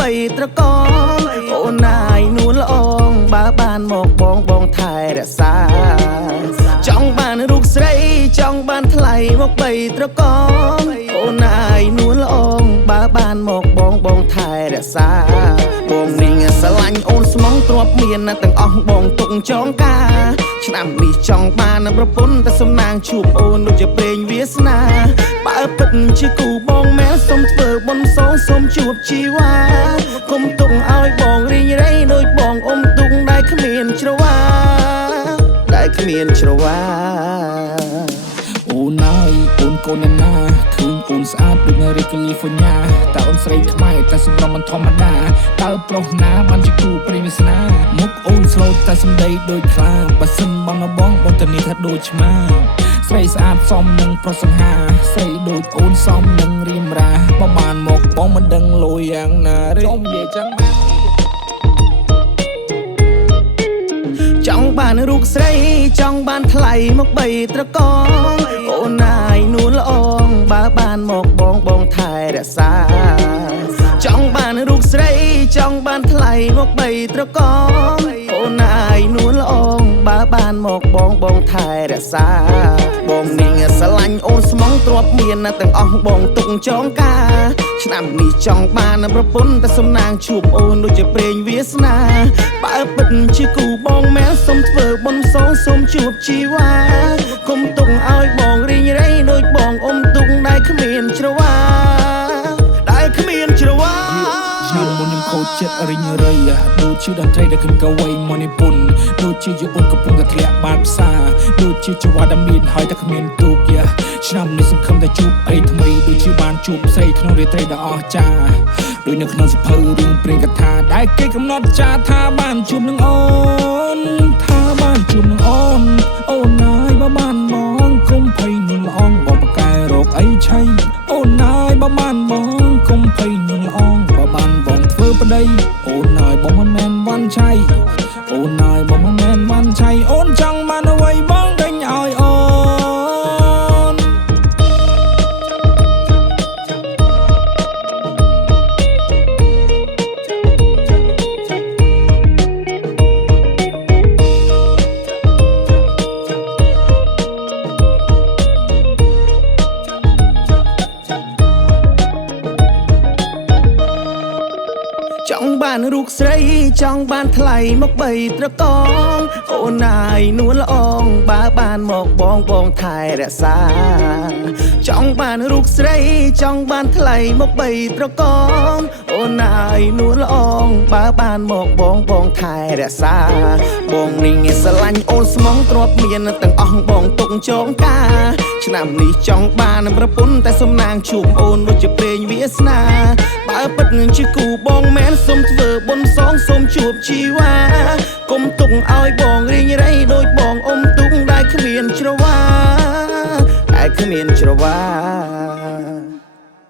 បីត្រកងអូនណាយនួនល្អងបើបានមកបងថែរក្សាចង់បានរូបស្រីចង់បានថ្លៃមកបីត្រកងអូនណាយនួនល្អងបើបានមកបងថែរក្សាបងនេះស្រឡាញ់អូនស្មងទ្របមានទាំងអស់បងទុកចងការឆ្នាំនេះចង់បានប្រពន្ធតែសំណាងជួបអូនដូចជាព្រេងវាសនាបើពិតជាគូបងមែនសុំធ្វើបុណ្យសងសុំជួបជីវ៉ាគុំទុកឲ្យបងរីងរៃដូចបងអ៊ំទុកដែលគ្មានច្រវាដែលគ្មានច្រវាអូនណាយអូនកូនណាឃើញអូនស្អាតដូចនៅរាជកាលីហ្វ័រញ៉ាតើអូនស្រីខ្មែរតែសម្រស់មិនធម្មតាតើប្រុសណាបានជាគូព្រេងវាសនាមុខអូនស្លូតតែសម្ដីដូចខ្លាបើសិនបងទៅនេះថាដូចឆ្មាស្រីស្អាតសមនឹងប្រសង្ហាស្រីដូចអូនសមនឹងរៀមរាបើបានមកបងមិនដឹងលុយយ៉ាងណាចង់និយាយចឹងចង់បានរូបស្រីចង់បានថ្លៃមកបីត្រកងអូនណាយនួនល្អងបើបានមកបងថែរក្សាចង់បានរូបស្រីចង់បានថ្លៃមកបីត្រកងអូនណាយនួនល្អងបើបានមកបងថែរក្សាបងនេះស្រឡាញ់អូនស្មងទ្របមានទាំងអស់បងទុកចងការឆ្នាំនេះចង់បានប្រពន្ធតែសំណាងជួបអូនដូចជាព្រេងវាសនាបើពិតជាគូបងមែនសុំធ្វើបុណ្យសងសុំជួបជីវ៉ាគុំទុកឲ្យបងរីងរៃដូចបងអ៊ំទុកដែលគ្មានច្រវាដែលគ្មានច្រវាឆ្នាំមុនខ្ញុំខូចចិត្តរិញរៃដូចជាតន្ត្រីដែលខ្ញុំកវៃមកនិពន្ធដូចជាយអូនកំពុងតែធ្លាក់បាតផ្សារដូចជាចង្វាក់ដែលមានហើយតែគ្មានទូកឆ្នាំនេះសង្ឃឹមតែជួបអីថ្មីដូចជាបានជួបផ្សេងក្នុងរាត្រីដ៏អស្ចារ្យដូចនៅក្នុងសភៅរឿងព្រេងកថាដែលគេកំណត់ចាថាបានជួបនឹងអូនថាបានជួបនឹងអូនណាយបើបានមកគុំភ័យនឹងល្អងបបកែរោគអីឆៃអូនណាយបើបានមកគុំភ័យនឹងល្អងបើបានបងធ្វើប្តីអូនណាយបងមិនមែនវ៉ាន់ឆៃអូនណាយបងមិនមែនវ៉ាន់ឆៃអូនចង់បានអ្វីបងដេញឲ្យអូនចង់បានរូបស្រីចង់បានថ្លៃមកបីត្រកងអូនណាយនួនល្អងបើបានមកបងថែរក្សាចង់បានរូបស្រីចង់បានថ្លៃមកបីត្រកងអូនណាយនួនល្អងបើបានមកបងថែរក្សាបងនេះស្រឡាញ់អូនស្មងទ្របមានទាំងអស់បងទុកចងការឆ្នាំនេះចង់បានប្រពន្ធតែសំណាងជួបអូនដូចជាព្រេងវាសនាបើពិតជាគូបងមែនសុំធ្វើបុណ្យសងសុំជួបជីវ៉ាគុំទុកឲ្យបងរីងរៃដូចបងអ៊ំទុកដែលគ្មានច្រវាដែលគ្មានច្រវា